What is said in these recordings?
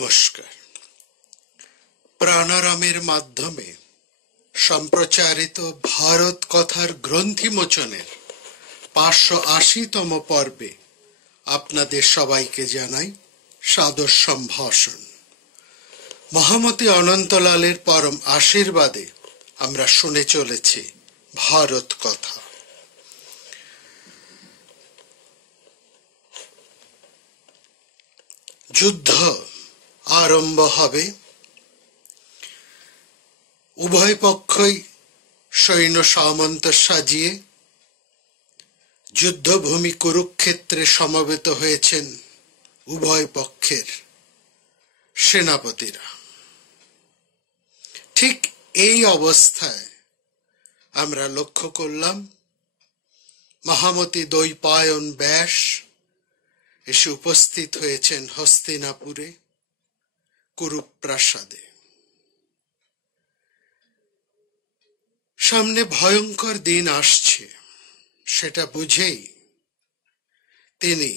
নমস্কার। প্রাণারামের মাধ্যমে সম্প্রচারিত ভারত কথার গ্রন্থিমোচনের 580তম পর্বে আপনাদের সবাইকে জানাই সাদর সম্ভাষণ। মহামতি অনন্তলালের পরম আশীর্বাদে আমরা শুনে চলেছি ভারত কথা। যুদ্ধ আরম্ভ হবে। উভয় পক্ষই সৈন্য সামন্ত সাজিয়ে যুদ্ধভূমি কুরুক্ষেত্রে সমবেত হয়েছেন উভয় পক্ষের সেনাপতিরা। ঠিক এই অবস্থায় আমরা লক্ষ্য করলাম মহামতি দ্বৈপায়ন ব্যাস এসে উপস্থিত হয়েছেন হস্তিনাপুরে কুরুপ্রাসাদে। সামনে ভয়ঙ্কর দিন আসছে সেটা বুঝেই তিনি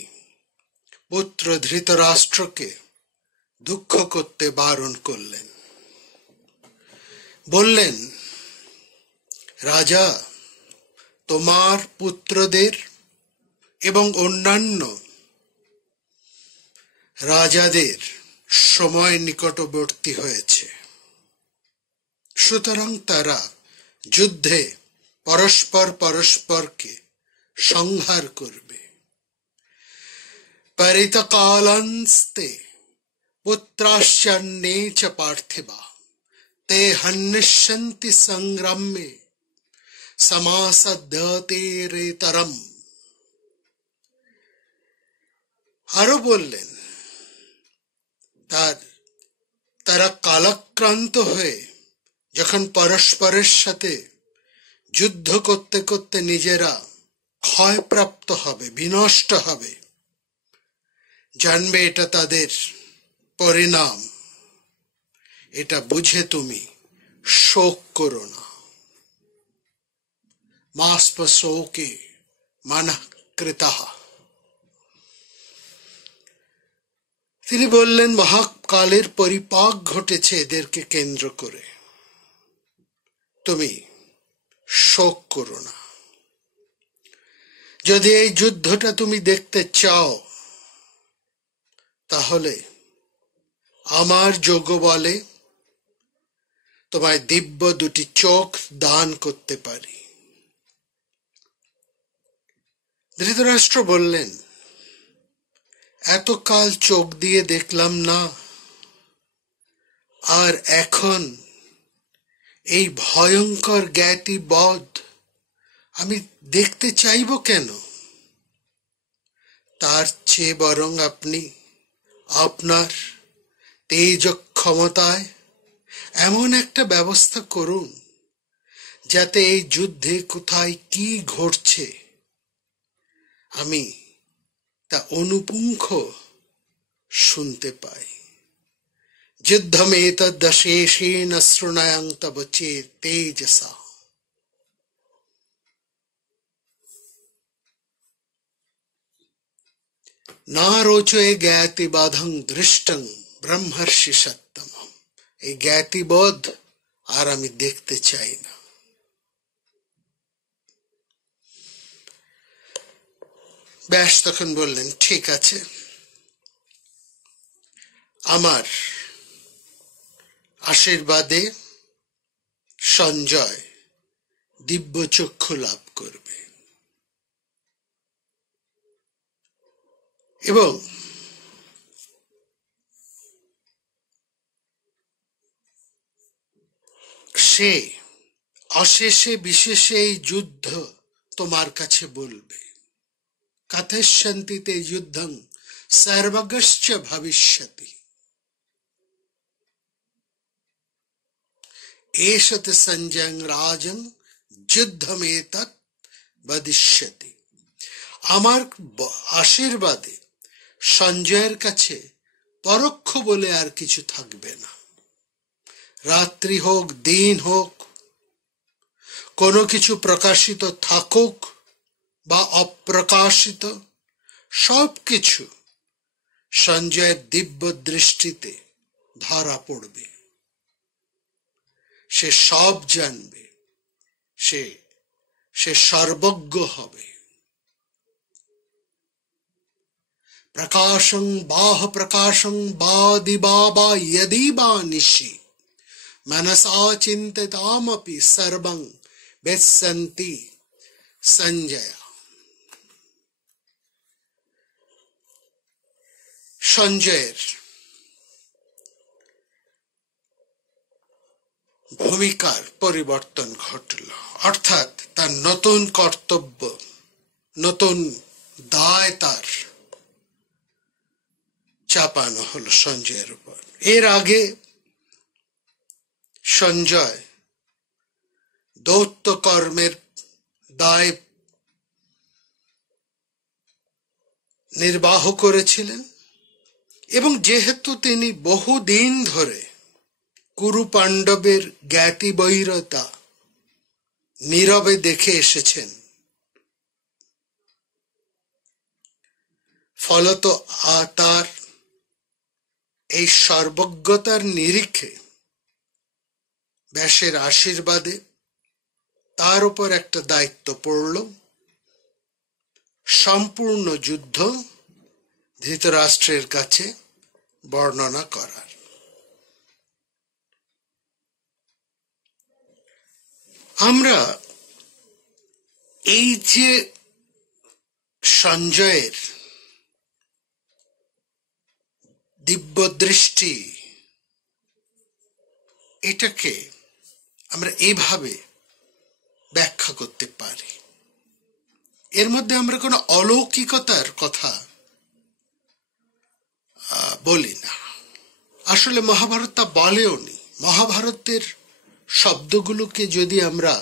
পুত্র ধৃতরাষ্ট্রকে দুঃখ করতে বারণ করলেন। বললেন, রাজা, তোমার পুত্রদের এবং অন্যান্য রাজাদের সময় নিকটবর্তী হয়েছে, সুতরাং তারা যুদ্ধে পরস্পরকে সংহার করবে। পরিতকালান্তে পুত্রাশ্চান্যে চ পার্থিবা তে হন্যস্যন্তি সংগ্রামে সমাসদ্যতেরেতরম। আরো বললেন, তারা কালাক্রান্ত হয়ে যখন পরস্পরের সাথে যুদ্ধ করতে করতে নিজেরা ক্ষয়প্রাপ্ত হবে, বিনষ্ট হবে, জানবে এটা তাদের পরিণাম। এটা বুঝে তুমি শোক করো না। মাস্প শোকে মানঃ কৃতাঃ। তিনি বললেন, মহাকালের পরিপাক ঘটেছে এদেরকে কেন্দ্র করে, তুমি শোক করো না। যদি এই যুদ্ধটা তুমি দেখতে চাও তাহলে আমার যোগ্য বলে তোমায় দিব্য দুটি চোখ দান করতে পারি। ধৃতরাষ্ট্র বললেন, এতকাল চোখ দিয়ে দেখলাম না, আর এখন এই ভয়ঙ্কর জ্ঞাতি বধ আমি দেখতে চাইব কেন? তার চেয়ে বরং আপনি আপনার তেজ ক্ষমতায় এমন একটা ব্যবস্থা করুন যাতে এই যুদ্ধে কোথায় কি ঘটছে আমি তা অনুপুঙ্খ শুনতে পাই। যুদ্ধমেতদ্দশেষেণ শৃণুয়াং তব চেত তেজসা। না রোচয়ে জ্ঞাতিবাধং দৃষ্টং ব্রহ্মর্ষি সত্তমঃ। এই জ্ঞাতিবোধ আর আমি দেখতে চাই না। ব্যাস তখন বললেন, ঠিক আছে, আমার আশীর্বাদে সঞ্জয় দিব্য চক্ষু লাভ করবে এবং সে অশেষে বিশেষে এই যুদ্ধ তোমার কাছে বলবে। কথয়িষ্যন্তি তে যুদ্ধং সর্বগশ্চ ভবিষ্যতি। এষত সঞ্জয়ং রাজং যুদ্ধমেতৎ বদিষ্যতি। আমার আশীর্বাদে সঞ্জয়ের কাছে পরোক্ষ বলে আর কিছু থাকবে না। রাত্রি হোক, দিন হোক, কোনো কিছু প্রকাশিত থাকুক বা অপ্রকাশিত, সবকিছু সঞ্জয়ের দিব্য দৃষ্টিতে ধরা পড়বে, সে সব জানবে, সে সর্বজ্ঞ হবে। প্রকাশং বাহ প্রকাশং বা দিবা বা यदि বা নিশি मनसा चिन्तितामपि सर्वं वेत्सन्ति সঞ্জয়। সঞ্জয়ের ভূমিকার পরিবর্তন ঘটল, অর্থাৎ তার নতুন কর্তব্য, নতুন দায় তার চাপানো হলো সঞ্জয়ের উপর। এর আগে সঞ্জয় দৈত্য কর্মের দায় নির্বাহ করেছিলেন, এবং যেহেতু তিনি বহুদিন ধরে কুরু পাণ্ডবের জ্ঞাতি বৈরতা নীরবে দেখে এসেছেন, ফলত তার এই সর্বজ্ঞতার নিরিখে ব্যাসের আশীর্বাদে তার উপর একটা দায়িত্ব পড়ল, সম্পূর্ণ যুদ্ধ ধৃতরাষ্ট্রের কাছে বর্ণনা করার। আমরা এই যে সঞ্জয়ের দিব্য দৃষ্টি, এটাকে আমরা এইভাবে ব্যাখ্যা করতে পারি। এর মধ্যে আমরা কোনো অলৌকিকতার কথা বলি না, আসলে মহাভারত তা বলেও নি। মহাভারতের শব্দগুলোকে যদি আমরা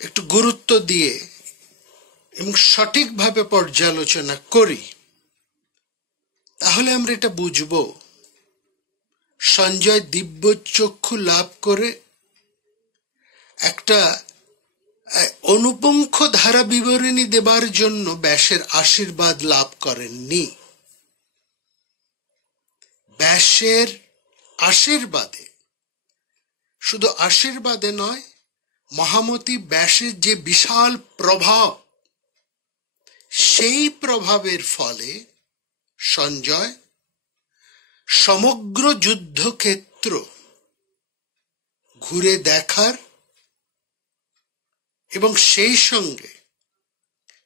একটু গুরুত্ব দিয়ে এবং সঠিকভাবে পর্যালোচনা করি, তাহলে আমরা এটা বুঝব, সঞ্জয় দিব্য চক্ষু লাভ করে একটা অনুপঙ্খ ধারা বিবরণী দেবার জন্য ব্যাসের আশীর্বাদ লাভ করেননি। ব্যাসের আশীর্বাদে, শুধু আশীর্বাদে নয়, মহামতি ব্যাসের যে বিশাল প্রভাব, সেই প্রভাবের ফলে সঞ্জয় সমগ্র যুদ্ধক্ষেত্র ঘুরে দেখার এবং সেই সঙ্গে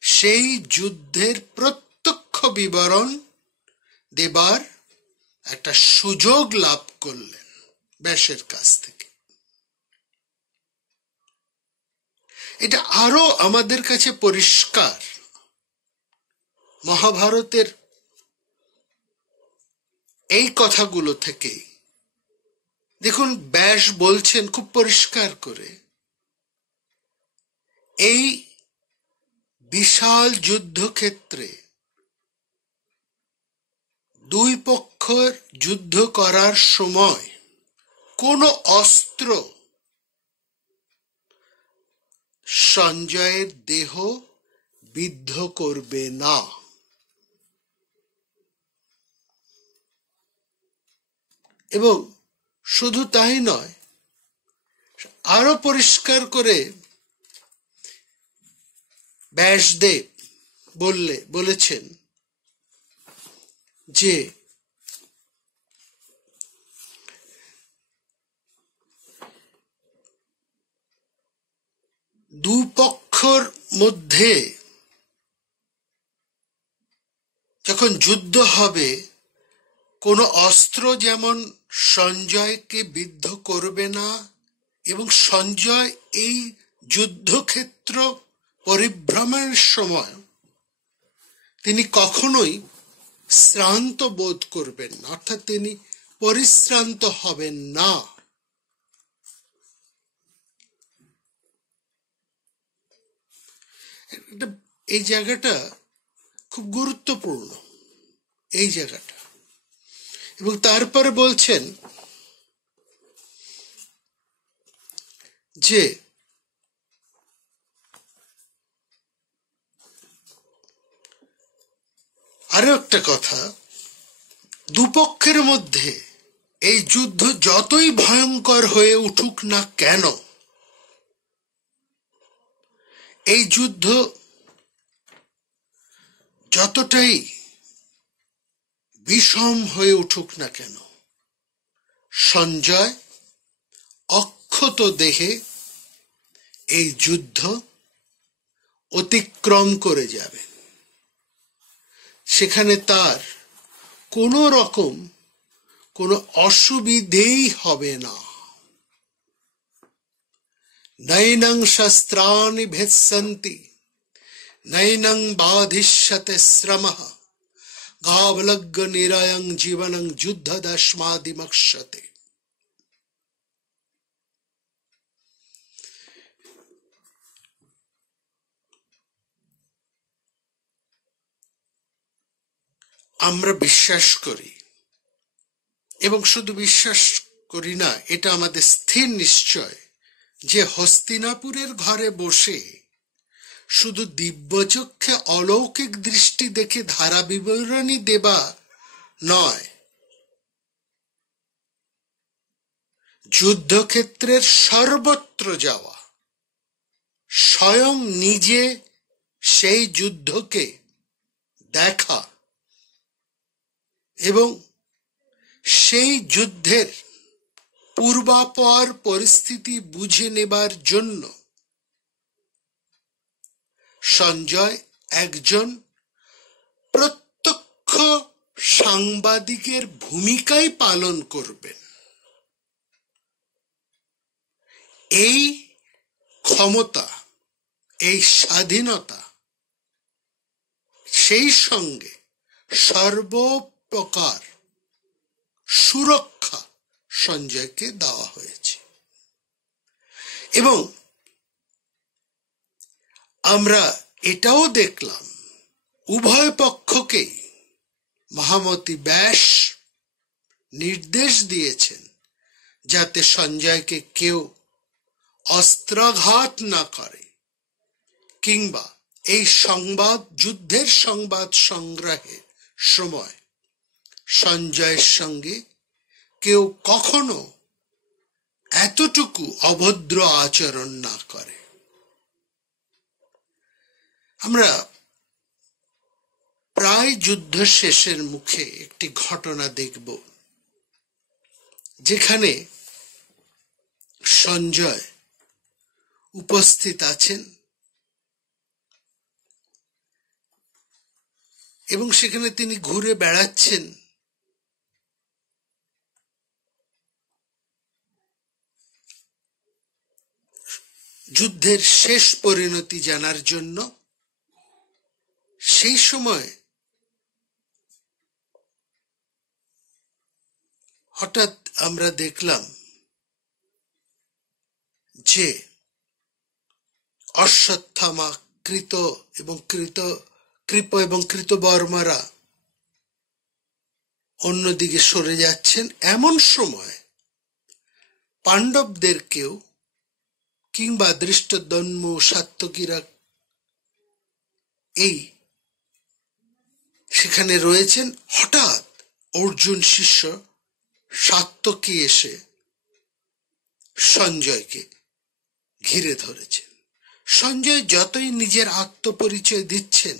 সেই যুদ্ধের প্রত্যক্ষ বিবরণ দেবার একটা সুযোগ লাভ করলেন ব্যাসের কাছ থেকে। এটা আরো আমাদের কাছে পরিষ্কার মহাভারতের এই কথাগুলো থেকে। দেখুন, ব্যাস বলছেন খুব পরিষ্কার করে, এই বিশাল যুদ্ধক্ষেত্রে দুই পক্ষের যুদ্ধ করার সময় কোনো অস্ত্র সঞ্জয়ের দেহ বিদ্ধ করবে না। এবং শুধু তাই নয়, আরো পরিষ্কার করে ব্যাসদেব বলেছেন যে দুপক্ষের মধ্যে যখন যুদ্ধ হবে, কোন অস্ত্র যেমন সঞ্জয়কে বিদ্ধ করবে না, এবং সঞ্জয় এই যুদ্ধক্ষেত্র পরিভ্রমণের সময় তিনি কখনোই শ্রান্ত বোধ করবেন না, অর্থাৎ তিনি পরিশ্রান্ত হবেন না। এই জায়গাটা খুব গুরুত্বপূর্ণ, এই জায়গাটা। এবং তারপরে বলছেন যে আরো একটা কথা, দুপক্ষের মধ্যে এই যুদ্ধ যতই ভয়ঙ্কর হয়ে উঠুক না কেন, এই যুদ্ধ যতটাই বিষম হয়ে উঠুক না কেন, সঞ্জয় অক্ষত দেহে এই যুদ্ধ অতিক্রম করে যাবেন। সেখানে তার কোনো রকম কোনো অসুবিধেই হবে না। নৈনং শস্ত্রাণি ভেৎসন্তি নৈনং বাধিষ্যতে শ্রমঃ গাবলগ্গ নিরয়ং জীবনং যুদ্ধ দস্মাদিমক্ষতে। আমরা বিশ্বাস করি, এবং শুধু বিশ্বাস করি না, এটা আমাদের স্থির নিশ্চয় যে হস্তিনাপুরের ঘরে বসে শুধু দিব্যচক্ষে অলৌকিক দৃষ্টি দেখে ধারা বিবরণী দেবা নয়, যুদ্ধক্ষেত্রের সর্বত্র যাওয়া, স্বয়ং নিজে সেই যুদ্ধকে দেখা এবং সেই যুদ্ধের পূর্বাপর পরিস্থিতি বুঝে নেবার জন্য সঞ্জয় একজন প্রত্যক্ষ সাংবাদিকের ভূমিকাই পালন করবেন। এই ক্ষমতা, এই স্বাধীনতা, সেই সঙ্গে সর্বপ্রকার সুরক্ষা সঞ্জয়কে দেওয়া হয়েছে। এবং আমরা এটাও দেখলাম, উভয় পক্ষকেই মহামতি ব্যাস নির্দেশ দিয়েছেন যাতে সঞ্জয়কে কেউ অস্ত্রাঘাত না করে, কিংবা এই সংবাদ, যুদ্ধের সংবাদ সংগ্রহের সময় সঞ্জয়ের সঙ্গে কেউ কখনো এতটুকু অভদ্র আচরণ না করে। আমরা প্রায় যুদ্ধ শেষের মুখে একটি ঘটনা দেখব, যেখানে সঞ্জয় উপস্থিত আছেন এবং সেখানে তিনি ঘুরে বেড়াচ্ছেন। যুদ্ধের শেষ পরিণতি জানার জন্য। সেই সময় হঠাৎ আমরা দেখলাম যে অশ্বত্থামা, কৃপ এবং কৃতবর্মারা অন্যদিকে সরে যাচ্ছেন। এমন সময় পাণ্ডবদের কেউ কিংবা ধৃষ্টদ্যম্ন, সাত্যকীরা এই সেখানে রয়েছেন। হঠাৎ অর্জুন শিষ্য সাত্যকী এসে সঞ্জয়কে ঘিরে ধরেছেন। সঞ্জয় যতই নিজের আত্মপরিচয় দিচ্ছেন,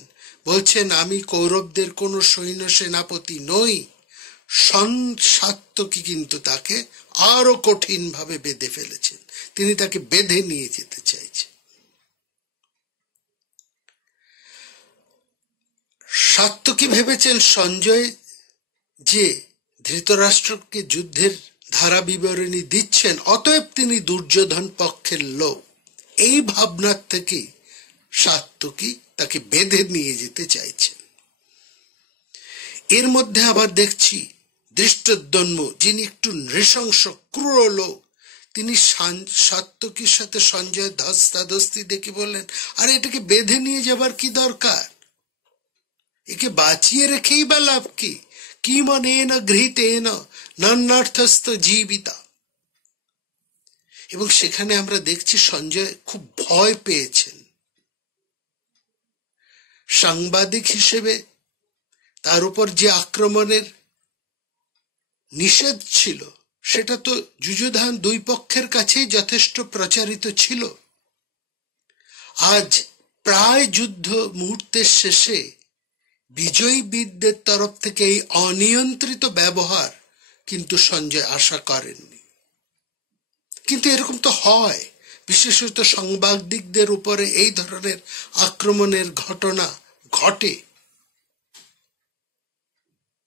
বলছেন আমি কৌরবদের কোনো সৈন্য সেনাপতি নই, সাত্যকী কিন্তু তাকে আরো কঠিন ভাবে বেঁধে ফেলেছেন। তিনি তাকে বেঁধে নিয়ে যেতে চাইছেন। সাত্যকী ভেবেছেন সঞ্জয় যে ধৃতরাষ্ট্রকে যুদ্ধের ধারা বিবরণী দিচ্ছেন, অতএব তিনি দুর্যোধন পক্ষের লোক। এই ভাবনার থেকে সাত্যকী তাকে বেঁধে নিয়ে যেতে চাইছেন। এর মধ্যে আবার দেখছি ধৃষ্টদ্যম্ন, যিনি একটু নৃশংস ক্রূর লোক, তিনি সাত্যকীর সাথে সঞ্জয় ধস্তাধস্তি দেখে বললেন, আরে এটাকে বেঁধে নিয়ে যাবার কি দরকার, একে বাঁচিয়ে রেখেই বা লাভ কি, কি মনেন গৃহীতেন নান্যার্থস্থ জীবিতা। এবং সেখানে আমরা দেখছি সঞ্জয় খুব ভয় পেয়েছেন। সাংবাদিক হিসেবে তার উপর যে আক্রমণের নিষেধ ছিল সেটা তো যুযুধান দুই পক্ষের কাছেই যথেষ্ট প্রচারিত ছিল। আজ প্রায় যুদ্ধ মুহূর্তের শেষে বিজয়ী বীরদের তরফ থেকে এই অনিয়ন্ত্রিত ব্যবহার কিন্তু সঞ্জয় আশা করেননি। কিন্তু এরকম তো হয়, বিশেষত সাংবাদিকদের উপরে এই ধরনের আক্রমণের ঘটনা ঘটে,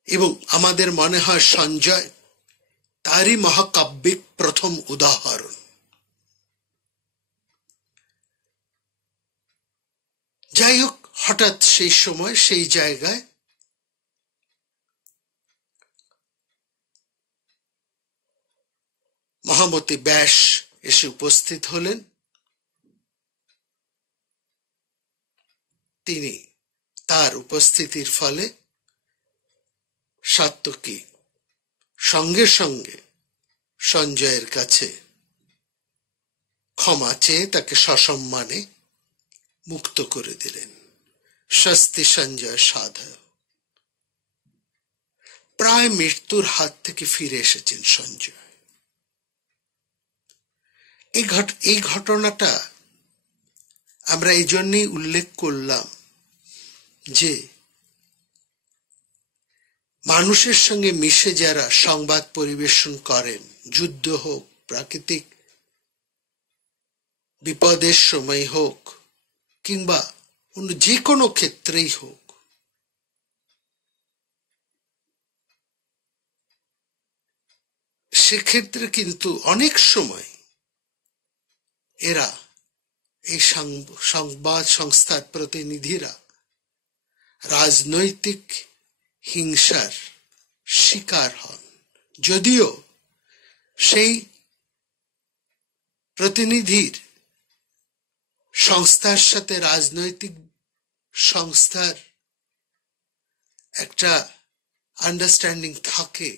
এবং আমাদের মনে হয় সঞ্জয় তারই মহাকাব্যিক প্রথম উদাহরণ। যাই হোক, হঠাৎ সেই সময় সেই জায়গায় মহামতি ব্যাস এসে উপস্থিত হলেন। তিনি তার উপস্থিতির ফলে সাত্যকী সঙ্গে সঙ্গে সঞ্জয়ের কাছে ক্ষমা চেয়ে তাকে সসম্মানে মুক্ত করে দিলেন। স্বস্তি সঞ্জয় সাধয়। প্রায় মৃত্যুর হাত থেকে ফিরে এসেছেন সঞ্জয়। এই ঘটনাটা আমরা এই জন্যই উল্লেখ করলাম যে মানুষের সঙ্গে মিশে যারা সংবাদ পরিবেশন করেন, যুদ্ধ হোক, প্রাকৃতিক বিপদের সময় হোক, কিংবা অন্য যে কোনো ক্ষেত্রেই হোক, সেক্ষেত্রে কিন্তু অনেক সময় এরা এই সংবাদ সংস্থার প্রতিনিধিরা রাজনৈতিক হিংসার শিকার হন, যদিও সেই প্রতিনিধির সংস্থার সাথে রাজনৈতিক সংস্থার একটা আন্ডারস্ট্যান্ডিং থাকে,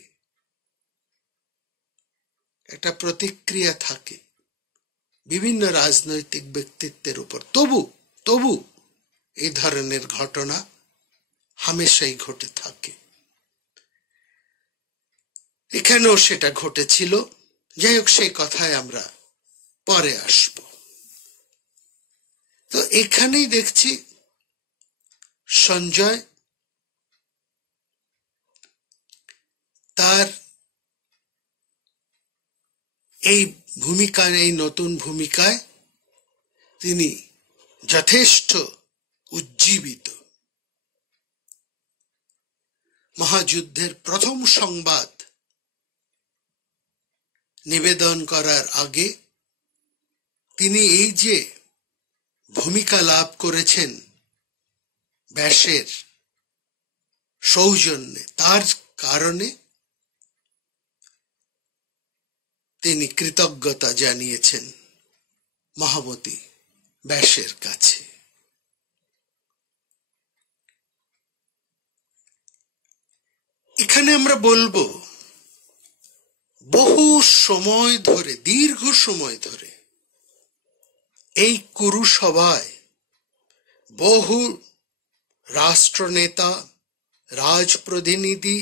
একটা প্রতিক্রিয়া থাকে বিভিন্ন রাজনৈতিক ব্যক্তিত্বের উপর। তবু এই ধরনের ঘটনা হামেশাই ঘটে থাকে। এখানেও সেটা ঘটেছিল। যাই হোক, সেই কথায় আমরা পরে আসব। তো এখানেই দেখছি সঞ্জয় তার এই ভূমিকার, এই নতুন ভূমিকায় তিনি যথেষ্ট উজ্জীবিত। মহাযুদ্ধের প্রথম সংবাদ নিবেদন করার আগে তিনি এই যে ভূমিকা লাভ করেছেন ব্যাসের সৌজন্যে, তার কারণে তিনি কৃতজ্ঞতা জানিয়েছেন মহামতি ব্যাসের কাছে। এখানে আমরা বলবো, বহু সময় ধরে, দীর্ঘ সময় ধরে এই কুরু সভায় বহু রাষ্ট্রনেতা, রাজপ্রতিনিধি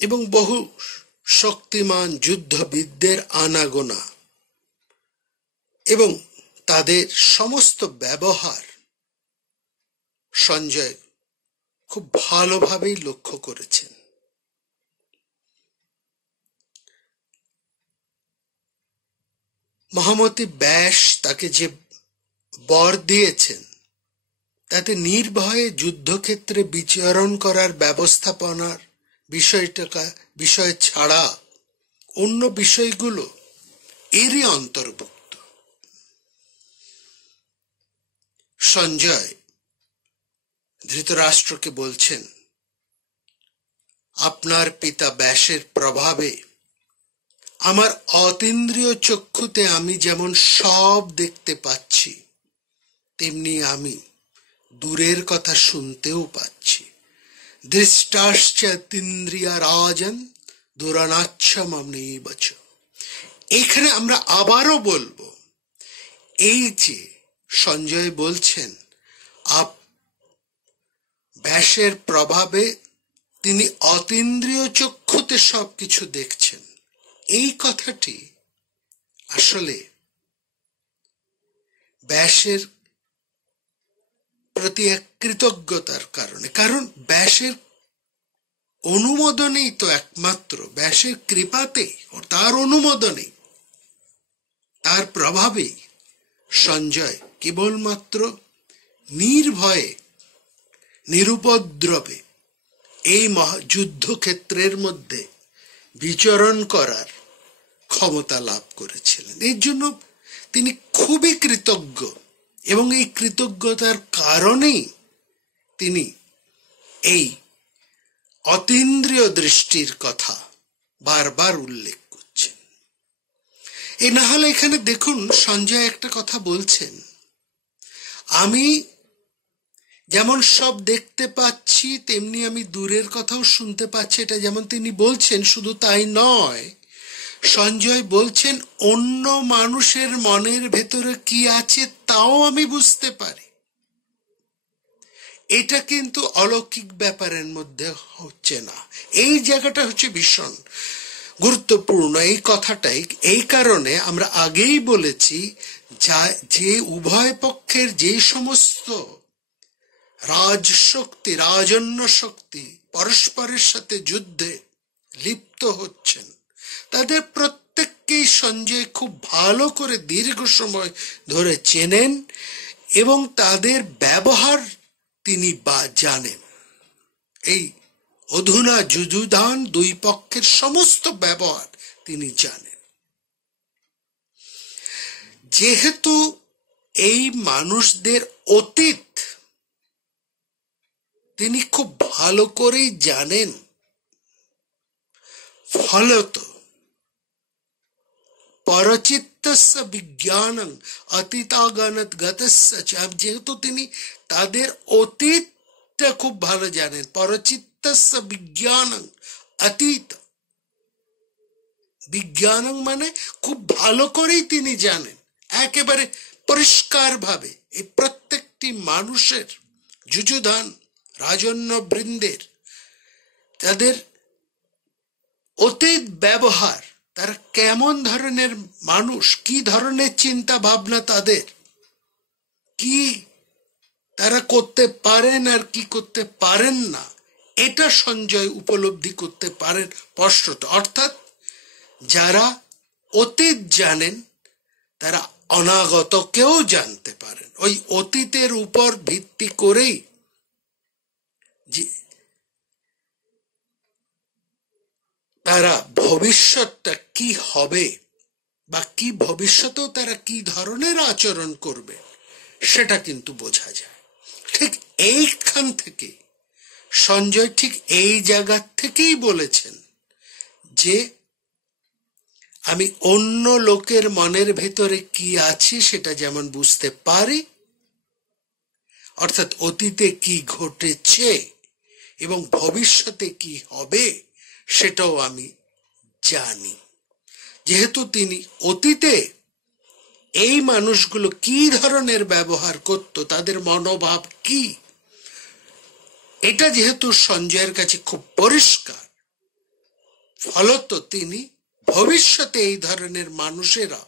এবং বহু শক্তিমান যুদ্ধবিদদের আনাগোনা এবং তাদের সমস্ত ব্যবহার সঞ্জয় খুব ভালোভাবেই লক্ষ্য করেছেন। মহামতি ব্যাস তাকে যে বর দিয়েছেন তাতে নির্ভয়ে যুদ্ধক্ষেত্রে বিচরণ করার ব্যবস্থাপনার বিষয় ছাড়া অন্য বিষয়গুলো এরই অন্তর্ভুক্ত। সঞ্জয় ধৃতরাষ্ট্রকে বলছেন, আপনার পিতা ব্যাসের প্রভাবে আমার অতীন্দ্রিয় চক্ষুতে আমি যেমন সব দেখতে পাচ্ছি, তেমনি আমি দূরের কথা শুনতেও পাচ্ছি। দৃষ্টাশ্চেন্দ্রিয়া রাজন দুরানাচ্ছমনেবচ। এখানে আমরা আবারও বলবো, এই যে সঞ্জয় বলছেন ব্যাসের প্রভাবে তিনি অতীন্দ্রিয় চক্ষুতে সবকিছু দেখছেন, এই কথাটি আসলে ব্যাসের প্রতি এক কৃতজ্ঞতার কারণে। কারণ ব্যাসের অনুমোদনেই তো একমাত্র, ব্যাসের কৃপাতেই ও তার অনুমোদনেই, তার প্রভাবেই সঞ্জয় কেবলমাত্র নির্ভয়ে নিরুপদ্রবে এই যুদ্ধক্ষেত্রের মধ্যে বিচরণ করার ক্ষমতা লাভ করেছিলেন। এর জন্য তিনি খুবই কৃতজ্ঞ, এবং এই কৃতজ্ঞতার কারণেই তিনি এই অতীন্দ্রিয় দৃষ্টির কথা বারবার উল্লেখ করছেন। এ না হলে এখানে দেখুন, সঞ্জয় একটা কথা বলছেন, আমি যেমন সব দেখতে পাচ্ছি তেমনি আমি দূরের কথাও শুনতে পাচ্ছি, এটা যেমন তিনি বলছেন। শুধু তাই নয়, সঞ্জয় বলছেন অন্য মানুষের মনের ভেতরে কি আছে তাও আমি বুঝতে পারি। এটা কিন্তু অলৌকিক ব্যাপারের মধ্যে হচ্ছে না। এই জায়গাটা হচ্ছে ভীষণ গুরুত্বপূর্ণ। এই কথাটাই এই কারণে আমরা আগেই বলেছি, যে উভয় পক্ষের যে সমস্ত রাজশক্তি, রাজন্য শক্তি পরস্পরের সাথে যুদ্ধে লিপ্ত হচ্ছেন, তাদের প্রত্যেককেই সঞ্জয় খুব ভালো করে দীর্ঘ সময় ধরে চেনেন, এবং তাদের ব্যবহার তিনি জানেন। এই অধুনা যুযুধান দুই পক্ষের সমস্ত ব্যবহার তিনি জানেন। যেহেতু এই মানুষদের অতীত তিনি খুব ভালো করেই জানেন, ফলত পরচিত্তস্য বিজ্ঞানং অতীতাগণত গতস্য চ, যেহেতু তিনি তাদের অতীতটা খুব ভালো জানেন, পরচিত্তস্য বিজ্ঞানং, অতীত বিজ্ঞানং মানে খুব ভালো করেই তিনি জানেন, একেবারে পরিষ্কার ভাবে এই প্রত্যেকটি মানুষের, যুযুধান রাজন্য বৃন্দের, তাদের অতীত ব্যবহার, তারা কেমন ধরনের মানুষ, কি ধরনের চিন্তা ভাবনা তাদের, কি তারা করতে পারেন আর কি করতে পারেন না, এটা সঞ্জয় উপলব্ধি করতে পারেন স্পষ্টত। অর্থাৎ যারা অতীত জানেন তারা অনাগতকেও জানতে পারেন। ওই অতীতের উপর ভিত্তি করেই তারা ভবিষ্যৎটা কি হবে বা কি ভবিষ্যতেও তারা কি ধরনের আচরণ করবে সেটা কিন্তু বোঝা যায়। ঠিক এইখান থেকে সঞ্জয় ঠিক এই জায়গা থেকেই বলেছেন যে আমি অন্য লোকের মনের ভেতরে কি আছে সেটা যেমন বুঝতে পারি, অর্থাৎ অতীতে কি ঘটেছে এবং ভবিষ্যতে কি হবে সেটাও আমি জানি। যেহেতু তিনি অতীতে এই মানুষগুলো কি ধরনের ব্যবহার করত, তাদের মনোভাব কি, এটা যেহেতু সঞ্জয়ের কাছে খুব পরিষ্কার, ফলত তিনি ভবিষ্যতে এই ধরনের মানুষেরা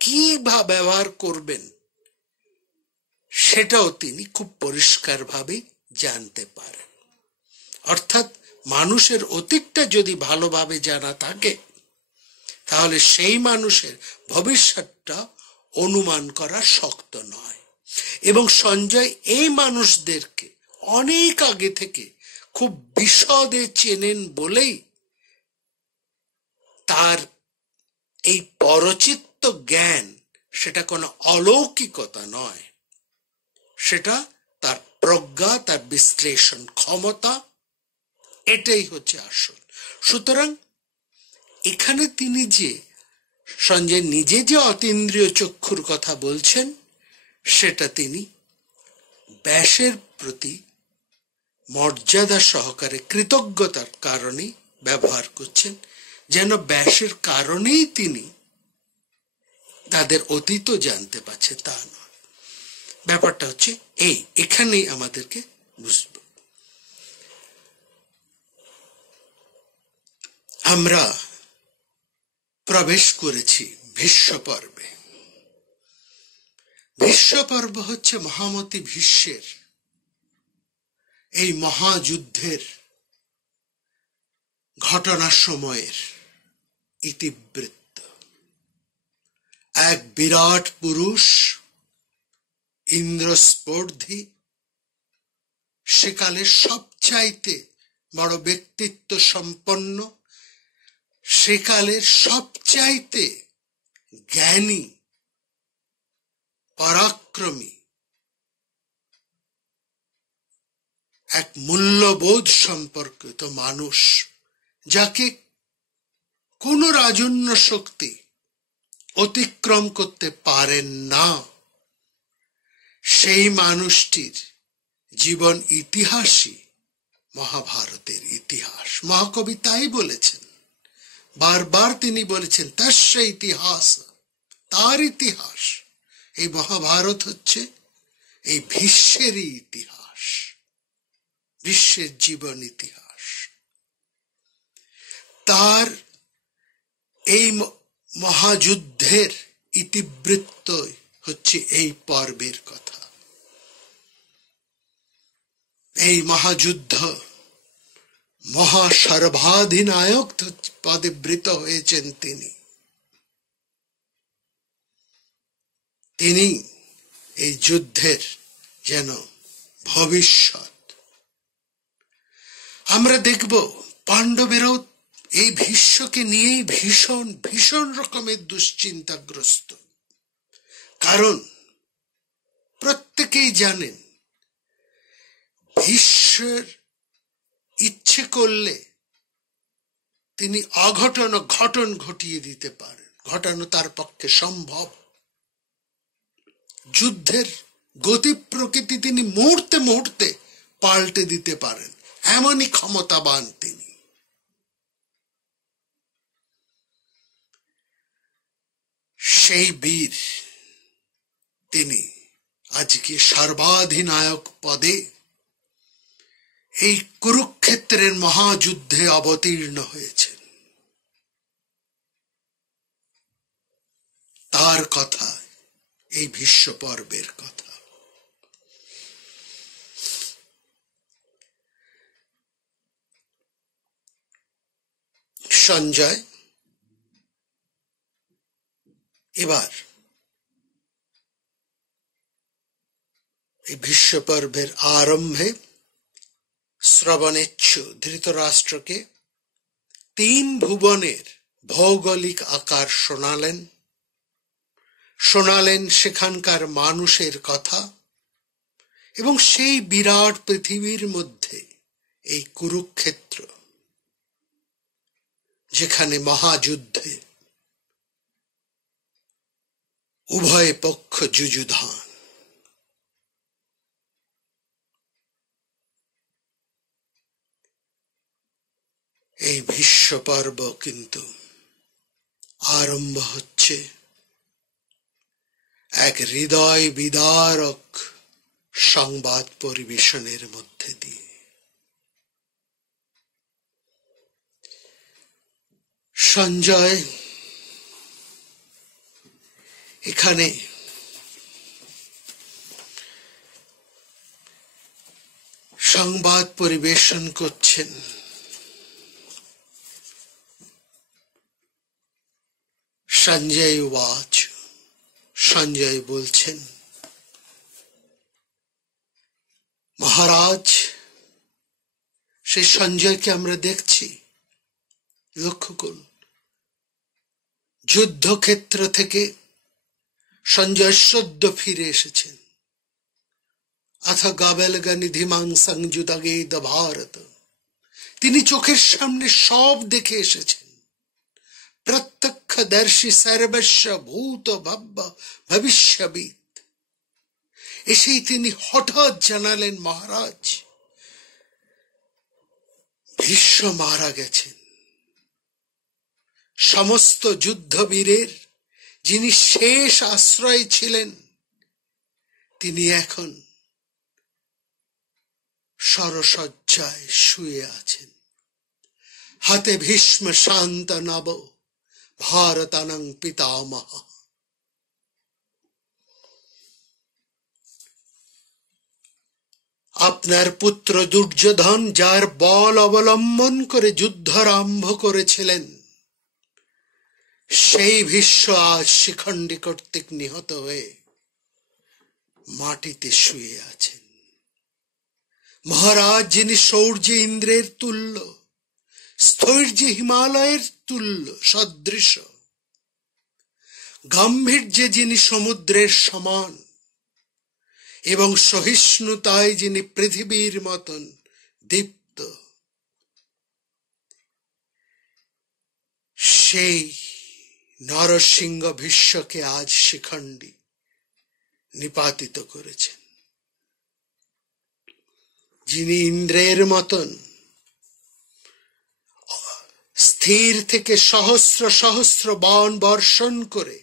কি ব্যবহার করবেন সেটাও তিনি খুব পরিষ্কারভাবে জানতে পারেন। অর্থাৎ মানুষের অতীতটা যদি ভালোভাবে জানা থাকে তাহলে সেই মানুষের ভবিষ্যৎটা অনুমান করা শক্ত নয়। এবং সঞ্জয় এই মানুষদেরকে অনেক আগে থেকে খুব বিশদে চেনেন বলেই তার এই পরচিত্ত জ্ঞান, সেটা কোনো অলৌকিকতা নয়, সেটা তার প্রজ্ঞা, তার বিশ্লেষণ ক্ষমতা, এটাই হচ্ছে আসল। সুতরাং এখানে তিনি যে সঞ্জয় নিজে যে অতীন্দ্রিয় চক্ষুর কথা বলছেন সেটা তিনি ব্যাসের প্রতি মর্যাদা সহকারে কৃতজ্ঞতার কারণে ব্যবহার করছেন, যেন ব্যাসের কারণেই তিনি তাদের অতীত জানতে পারছে তা নয়। ব্যাপারটা হচ্ছে এখানেই আমাদেরকে বুঝব। আমরা প্রবেশ করেছি ভীষ্ম পর্বে। ভীষ্ম পর্ব হচ্ছে মহামতি ভীষ্মের এই মহাযুদ্ধের ঘটনা সময়ের ইতিবৃত্ত। এক বিরাট পুরুষ, ইন্দ্রস্পর্ধী, সেকালের সবচাইতে বড় ব্যক্তিত্ব সম্পন্ন, সেকালের সবচাইতে জ্ঞানী, পরাক্রমী, এক মূল্যবোধ সম্পর্কিত মানুষ, যাকে কোন রাজন্য শক্তি অতিক্রম করতে পারেন না, সেই মানুষটির জীবন ইতিহাসই মহাভারতের ইতিহাস। মহাকবি তাই বলেছেন, বারবার তিনি বলেছেন তস্য ইতিহাস, তার ইতিহাস। এই মহাভারত হচ্ছে এই ভীষ্মেরই ইতিহাস, ভীষ্মের জীবন ইতিহাস। তার এই মহাযুদ্ধের ইতিবৃত্ত হচ্ছে এই পর্বের কথা। এই মহাযুদ্ধ মহাসর্বাধিনায়ক পদে বৃত হয়েছেন তিনি এই যুদ্ধের যেন ভবিষ্যৎ। আমরা দেখব পাণ্ডবেরাও এই ভীষ্মকে নিয়েই ভীষণ ভীষণ রকমের দুশ্চিন্তাগ্রস্ত। কারণ প্রত্যেকেই জানেন ভীষ্মের ইচ্ছে করলে তিনি অঘটন ঘটন ঘটিয়ে দিতে পারেন, ঘটানো তার পক্ষে সম্ভব। যুদ্ধের গতি প্রকৃতি তিনি মুহূর্তে মুহূর্তে পাল্টে দিতে পারেন, এমনই ক্ষমতাবান তিনি। সেই বীর তিনি আজকে সর্বাধিনায়ক পদে এই কুরুক্ষেত্রের মহাযুদ্ধে অবতীর্ণ হয়েছেন। তার কথা এই ভীষ্ম পর্বের কথা। সঞ্জয় এবার এই ভীষ্ম পর্বের আরম্ভে শ্রবণেচ্ছু ধৃতরাষ্ট্রকে 3 ভুবনের ভৌগোলিক আকার শোনালেন সেখানকার মানুষের কথা, এবং সেই বিরাট পৃথিবীর মধ্যে এই কুরুক্ষেত্র, যেখানে মহাযুদ্ধে উভয় পক্ষ যুযুধান। এই ভীষ্ম পর্ব কিন্তু আরম্ভ হচ্ছে এক হৃদয় বিদারক সংবাদ পরিবেশনের মধ্যে দিয়ে। সঞ্জয় এখানে সংবাদ পরিবেশন করছেন। সঞ্জয় ওয়াচ, সঞ্জয় বলছেন, মহারাজ, সেই সঞ্জয়কে আমরা দেখছি, লক্ষ্য করুন, যুদ্ধক্ষেত্র থেকে সঞ্জয় সদ্য ফিরে এসেছেন। अथ गाबेलग निधिमां संयुदगेद भारत, তিনি চোখের সামনে সব দেখে এসেছেন, প্রত্যক্ষদর্শী সর্বস্ব ভূত ভব্য ভবিষ্যবিদ। এসেই তিনি হঠাৎ জানালেন, মহারাজ, ভীষ্ম মারা গেছেন। সমস্ত যুদ্ধবীরের যিনি শেষ আশ্রয় ছিলেন, তিনি এখন শরশয্যায় শুয়ে আছেন। হাতে ভীষ্ম শান্তনব ভারতানং পিতামহ। আপনার পুত্র দুর্যোধন যার বল অবলম্বন করে যুদ্ধ আরম্ভ করেছিলেন, সেই ভীষ্ম আজ শিখণ্ডী কর্তৃক নিহত হয়ে মাটিতে শুয়ে আছেন। মহারাজ যিনি শৌর্যে ইন্দ্রের তুল্য, স্থৈর্যে হিমালয়ের তুল্য সদৃশ, গাম্ভীর্যে যিনি সমুদ্রের সমান এবং সহিষ্ণুতায় যিনি পৃথিবীর মতন দীপ্ত, সেই নরসিংহ ভীষ্মকে আজ শিখণ্ডী নিপাতিত করেছেন। যিনি ইন্দ্রের মতন স্থির থেকে সহস্র সহস্র বাণ বর্ষণ করে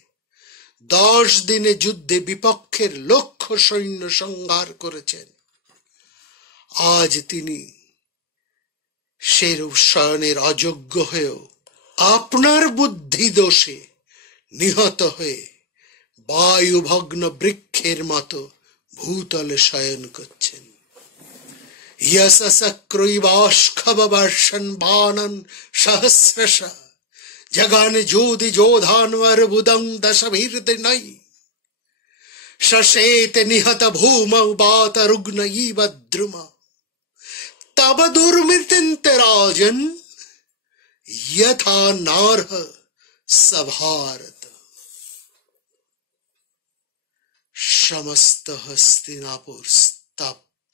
10 দিনে যুদ্ধে বিপক্ষের লক্ষ সৈন্য সংহার করেছেন, আজ তিনি সেরূপ শয়নের অযোগ্য হয়েও আপনার বুদ্ধি দোষে নিহত হয়ে বায়ুভগ্ন বৃক্ষের মতো ভূতলে শয়ন করছেন। यशसक्रैवाश्खववर्षन् बाणन् सहस्रशः जगान जोधि जोधान्वरबुदं दशभिर्दिनै शशेते निहत भूमौ वातरुग्न इव द्रुम तव दुर्मृत्यन्ते राजन् यथा नार्ह स भारत। समस्त हस्तिनापुर स्तब्ध,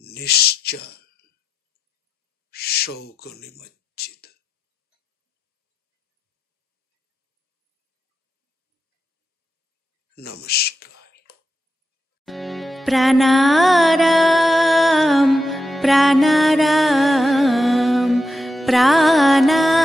निश्चल, शोक निमज्जित। नमस्कार। प्राणाराम प्राणाराम प्राणाराम।